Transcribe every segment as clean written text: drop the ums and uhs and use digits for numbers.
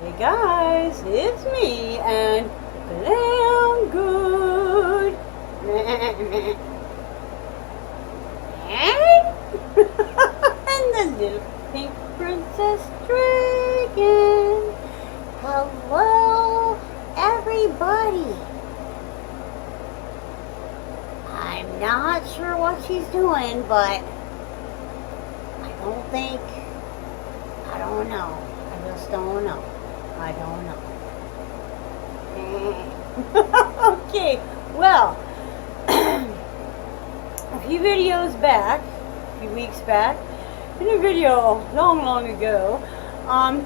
Hey guys, it's me and Glam Goat. And the little pink princess dragon. Hello, everybody. I'm not sure what she's doing, but I don't know. I just don't know. I don't know. Okay, well, a few videos back, a few weeks back, in a video long ago,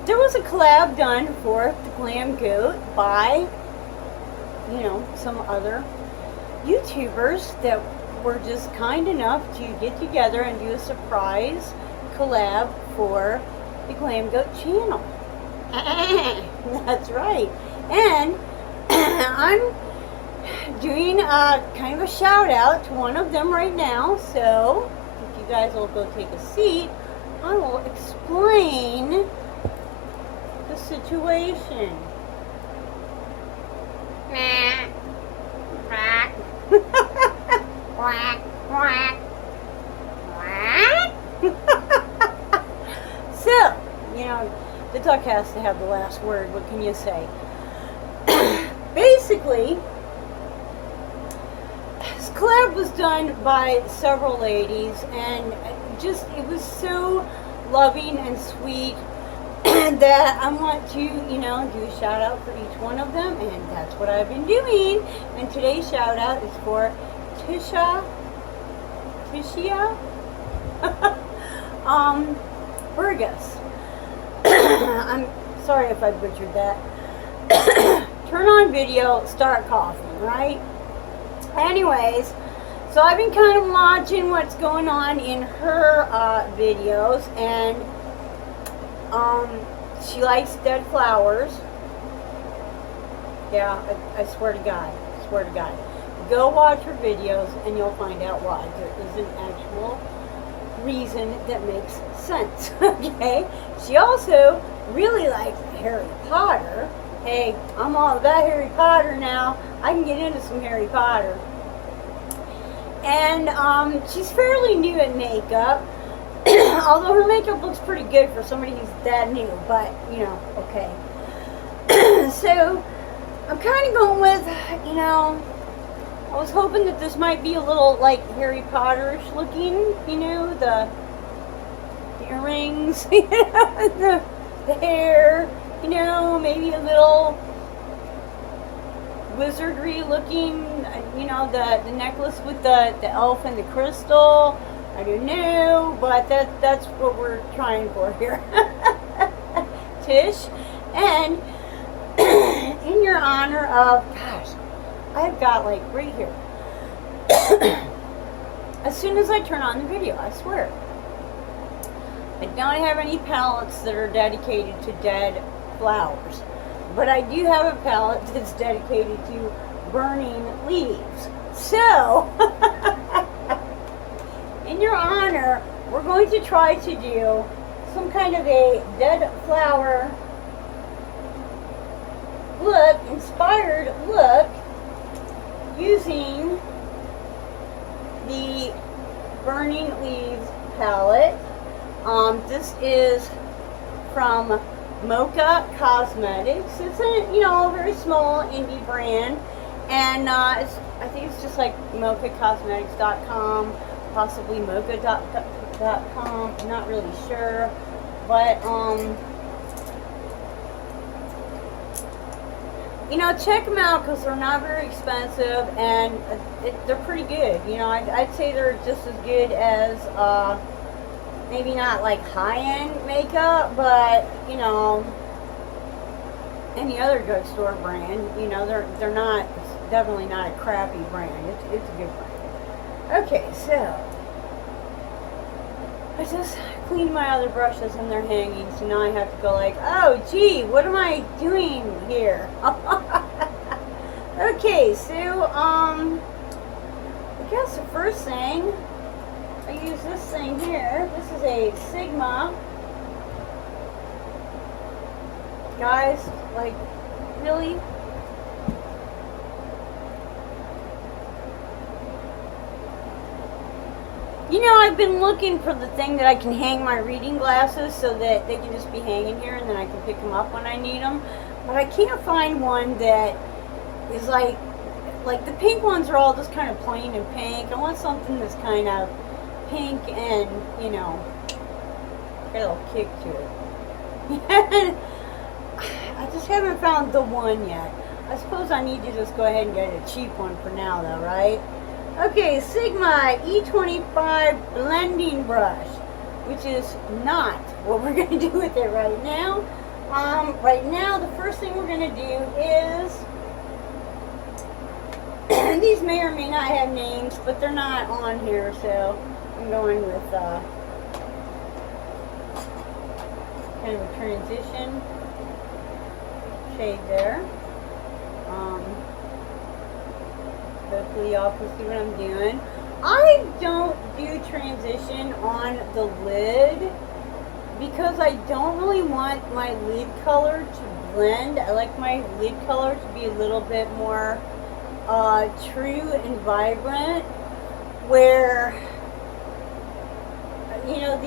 there was a collab done for the Glam Goat by, some other YouTubers that were just kind enough to get together and do a surprise collab for the Glam Goat channel. That's right. And I'm doing kind of a shout out to one of them right now. So if you guys will go take a seat, I will explain the situation. So, the duck has to have the last word. What can you say? Basically, this collab was done by several ladies, and it was so loving and sweet that I want to, do a shout out for each one of them, and that's what I've been doing. And today's shout out is for Tishia Burgess. I'm sorry if I butchered that. Turn on video, start coughing, right? Anyways, so I've been kind of watching what's going on in her videos, and she likes dead flowers. Yeah, I swear to God. Go watch her videos and you'll find out why. There is an actual reason that makes sense. Okay? She also really likes Harry Potter. Hey, I'm all about Harry Potter now. I can get into some Harry Potter. And she's fairly new at makeup. Although her makeup looks pretty good for somebody who's that new, but okay. So I'm kind of going with, I was hoping that this might be a little like Harry Potterish looking, the earrings, the hair, maybe a little wizardry looking, the necklace with the elf and the crystal. I don't know, but that's what we're trying for here. Tish, and in your honor of, gosh, I've got like right here. As soon as I turn on the video, I swear. I don't have any palettes that are dedicated to dead flowers, but I do have a palette that's dedicated to burning leaves. So, in your honor, we're going to try to do some kind of a dead flower look, inspired look, using the Burning Leaves palette. This is from Mocha Cosmetics. It's a very small indie brand, and I think it's just like mochacosmetics.com, possibly mocha.com. I'm not really sure, but check them out because they're not very expensive, and they're pretty good. I'd say they're just as good as maybe not like high-end makeup, but any other drugstore brand. They're not. It's definitely not a crappy brand. It's a good brand. Okay, so I just cleaned my other brushes and they're hanging, so now I have to go like, oh gee, what am I doing here? Okay, so I guess the first thing, I use this thing here. This is a Sigma Guys, like, really? You know, I've been looking for the thing that I can hang my reading glasses so that they can just be hanging here and then I can pick them up when I need them. But I can't find one that is like the pink ones are all just kind of plain and pink. I want something that's kind of pink and, you know, got a little kick to it. I just haven't found the one yet. I suppose I need to just go ahead and get a cheap one for now though, right? Okay, Sigma E25 blending brush, which is not what we're going to do with it right now. Right now, the first thing we're going to do is, these may or may not have names, but they're not on here, so I'm going with kind of a transition shade there. Hopefully y'all can see what I'm doing. I don't do transition on the lid because I don't really want my lid color to blend. I like my lid color to be a little bit more true and vibrant, where, you know,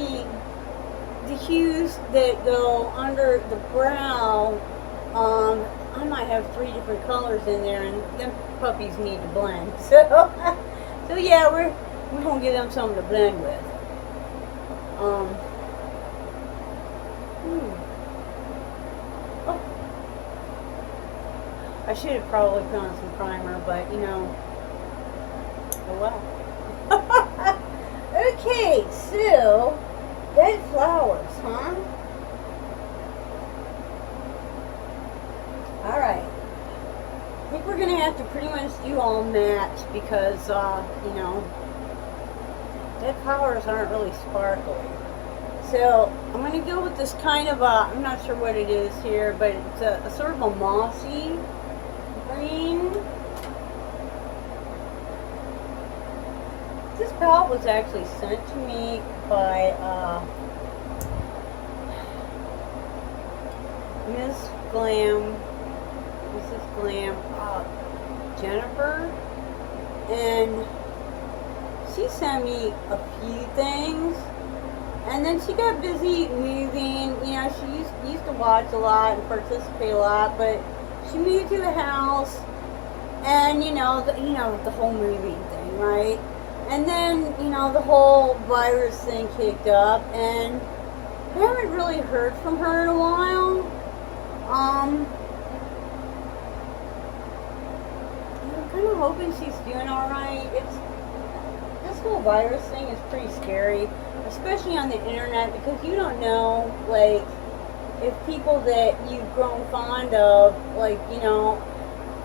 the hues that go under the brow, I might have 3 different colors in there, and them puppies need to blend. So, so yeah, we're gonna give them something to blend with. Oh. I should have probably put on some primer, but you know, oh well. Okay, so dead flowers, huh? Alright, I think we're going to have to pretty much do all matte because, you know, dead flowers aren't really sparkly. So, I'm going to go with this kind of I'm not sure what it is here, but it's a sort of a mossy green. This palette was actually sent to me by, Mrs. Glam, Jennifer, and she sent me a few things, and then she got busy moving. You know, she used to watch a lot and participate a lot, but she moved to a house, and you know the whole moving thing, right? And then, you know, the whole virus thing kicked up, and I haven't really heard from her in a while. I'm kind of hoping she's doing alright. This whole virus thing is pretty scary, especially on the internet, because you don't know, like, if people that you've grown fond of, like, you know,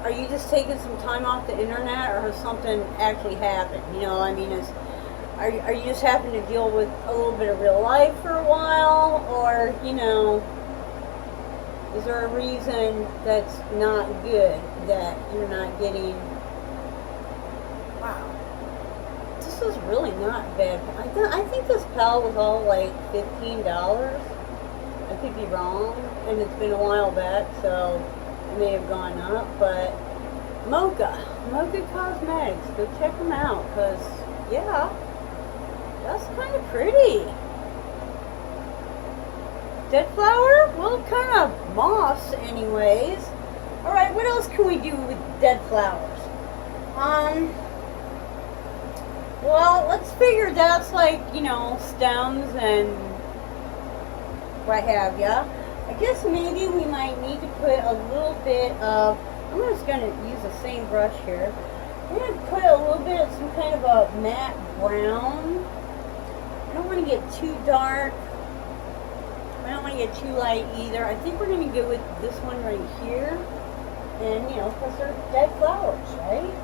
are you just taking some time off the internet, or has something actually happened? You know, I mean, are you just having to deal with a little bit of real life for a while, or, you know, is there a reason that's not good that you're not getting? Wow, this is really not bad. I think this palette was all like $15. I could be wrong, and it's been a while back, so it may have gone up. But Mocha Cosmetics, go check them out, because yeah, that's kind of pretty. Dead flower? Well, kind of moss anyways. Alright, what else can we do with dead flowers? Well, let's figure that's like, you know, stems and what have ya. I guess maybe we might need to put a little bit of, I'm just going to use the same brush here. I'm going to put a little bit of some kind of a matte brown. I don't want to get too dark. I don't want to get too light either. I think we're going to go with this one right here. And, you know, because they're dead flowers, right?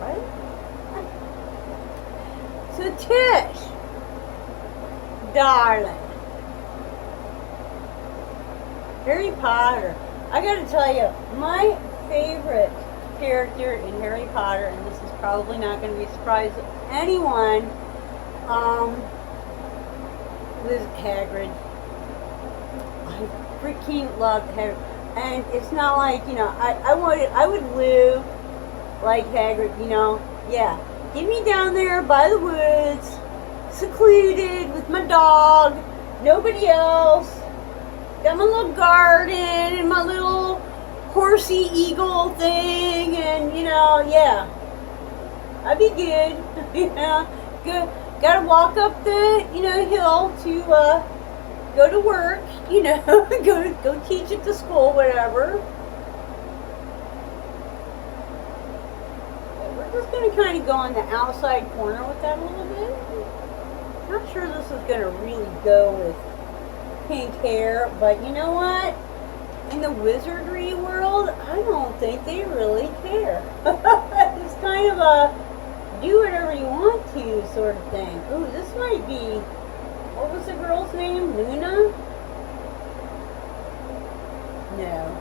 Right? So, Tish, darling, Harry Potter. I got to tell you, my favorite character in Harry Potter, and this is probably not going to be a surprise to anyone, was Hagrid. I freaking love Hagrid. And it's not like, you know, I would live like Hagrid, you know. Yeah, get me down there by the woods, secluded with my dog, nobody else. Got my little garden and my little horsey eagle thing, and you know, yeah, I'd be good. You know, good. Gotta walk up the, you know, hill to go to work. You know, go teach at the school, whatever. We're just gonna kind of go on the outside corner with that a little bit. Not sure this is gonna really go with pink hair, but you know what? In the wizardry world, I don't think they really care. It's kind of a do whatever you want to sort of thing. Ooh, this might be, what was the girl's name? Luna? No.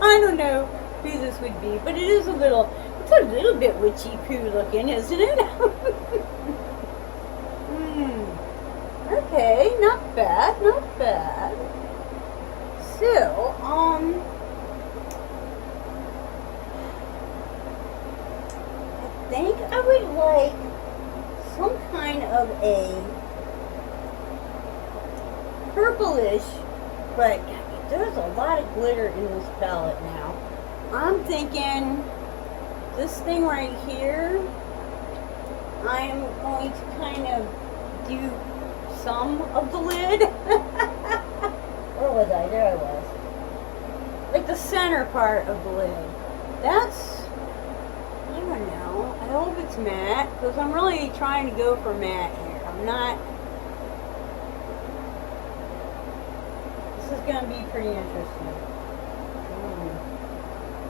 I don't know who this would be, but it is it's a little bit witchy poo looking, isn't it? Okay, not bad, not bad. So, I think I would like some kind of a purplish, but there's a lot of glitter in this palette now. I'm thinking this thing right here, I'm going to kind of do some of the lid. Where was I? There I was. Like the center part of the lid. That's, I don't know. I hope it's matte, because I'm really trying to go for matte here. I'm not. This is going to be pretty interesting.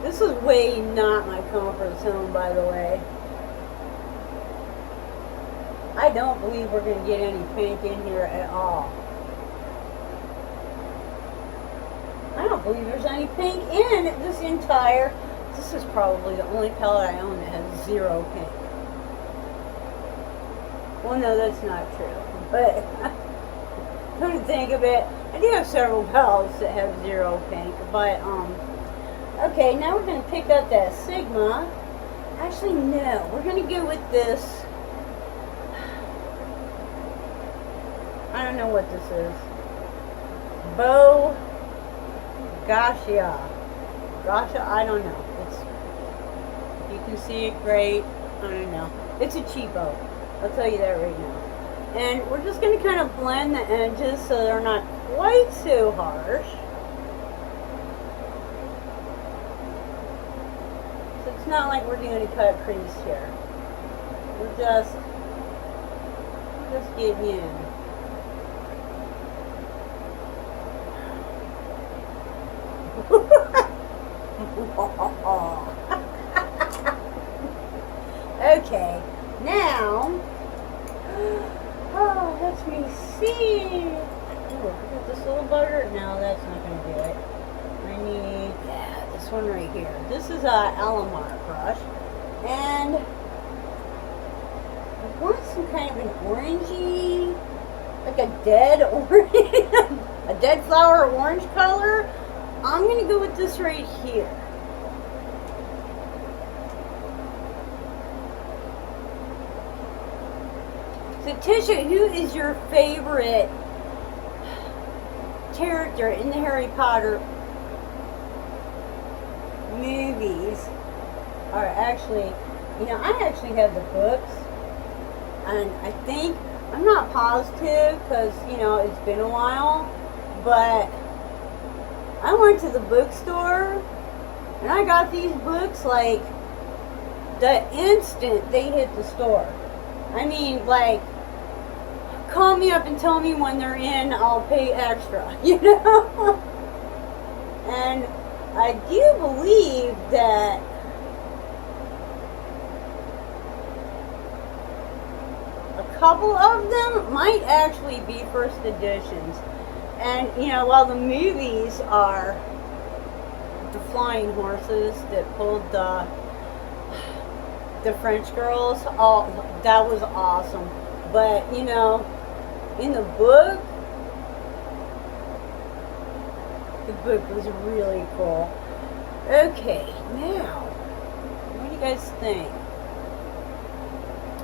This is way not my comfort zone, by the way. I don't believe we're going to get any pink in here at all. I don't believe there's any pink in this entire... This is probably the only palette I own that has zero pink. Well, no, that's not true. But, come to think of it, I do have several palettes that have zero pink. But, okay, now we're going to pick up that Sigma. Actually, no. We're going to go with this... I don't know what this is. Gosha, I don't know. It's, you can see it great. I don't know. It's a cheapo. I'll tell you that right now. And we're just going to kind of blend the edges so they're not quite so harsh. So it's not like we're doing a cut crease here. We're just getting in. Okay, now, oh, let me see. Oh, I got this little bugger. No, that's not going to do it. I need, yeah, this one right here. This is a Alamar brush, and I want some kind of an orangey, like a dead orange, a dead flower orange color. I'm going to go with this right here. So Tisha, who is your favorite character in the Harry Potter movies? Or actually, you know, I actually have the books. And I think, I'm not positive because, you know, it's been a while. But I went to the bookstore and I got these books like the instant they hit the store. I mean, like, call me up and tell me when they're in, I'll pay extra, you know? And I do believe that a couple of them might actually be first editions. And, you know, while the movies are the flying horses that pulled the French girls, oh, that was awesome. But, you know, in the book, the book was really cool. Okay, now, what do you guys think?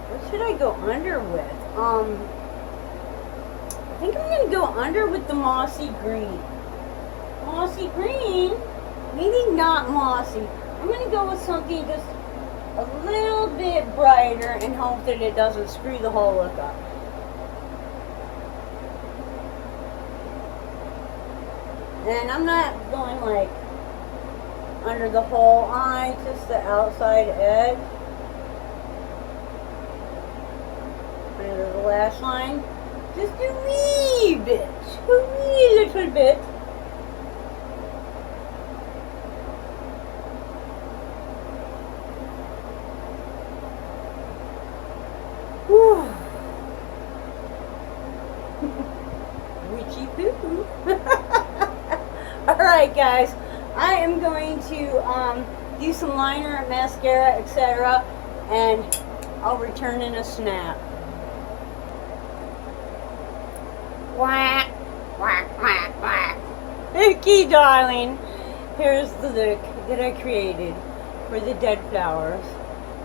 What should I go under with? I think I'm going to go under with the mossy green. Mossy green? Maybe not mossy. I'm going to go with something just a little bit brighter and hope that it doesn't screw the whole look up. And I'm not going like under the whole eye, just the outside edge. Under the lash line. Just a wee bit. A wee little bit. Whew. Witchy poo. Alright guys, I am going to do some liner, mascara, etc. and I'll return in a snap. Quack, quack, quack, quack. Okay, darling. Here's the look that I created for the dead flowers.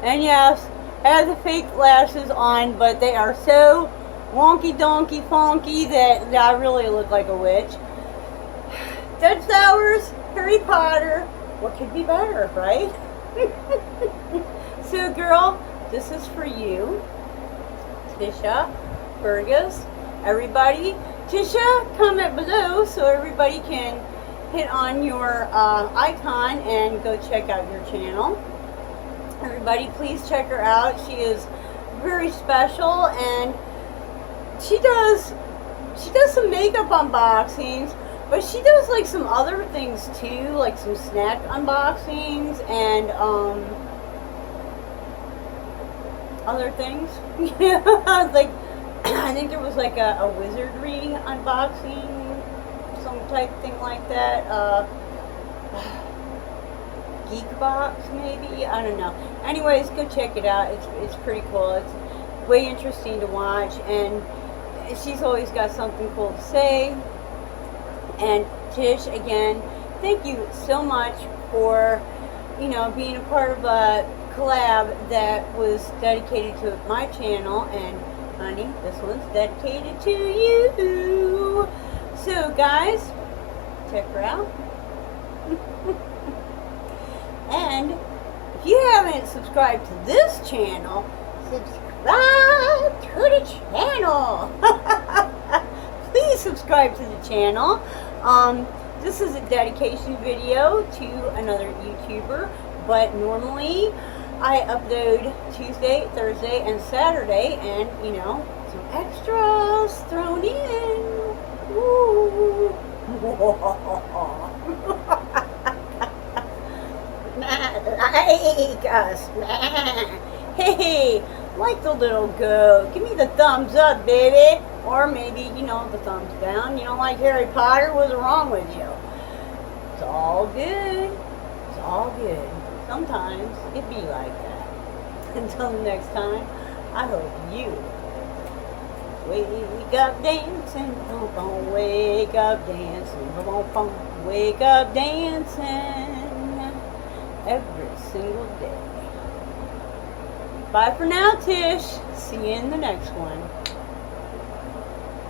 And yes, I have the fake lashes on, but they are so wonky donkey funky that I really look like a witch. Dead flowers, Harry Potter. What could be better, right? So, girl, this is for you, Tisha Burgess. Everybody, Tisha, comment below so everybody can hit on your icon and go check out your channel. Everybody, please check her out. She is very special, and she does some makeup unboxings, but she does like some other things too, like some snack unboxings and other things. Like I think there was like a wizardry unboxing, some type thing like that. Geek box maybe, I don't know. Anyways, go check it out. It's pretty cool. It's way interesting to watch, and she's always got something cool to say. And Tish, again, thank you so much for, you know, being a part of a collab that was dedicated to my channel. And honey, this one's dedicated to you. So guys, check her out. And if you haven't subscribed to this channel, subscribe to the channel. Please subscribe to the channel. This is a dedication video to another YouTuber, but normally I upload Tuesday, Thursday, and Saturday, and you know, some extras thrown in. Woo. Like us, hey, like the little goat. Give me the thumbs up, baby. Or maybe, you know, the thumbs down. You don't like Harry Potter? What's wrong with you? It's all good. It's all good. Sometimes it be like that. Until the next time, I hope you wake up dancing. Wake up dancing. Wake up dancing. Every single day. Bye for now, Tish. See you in the next one.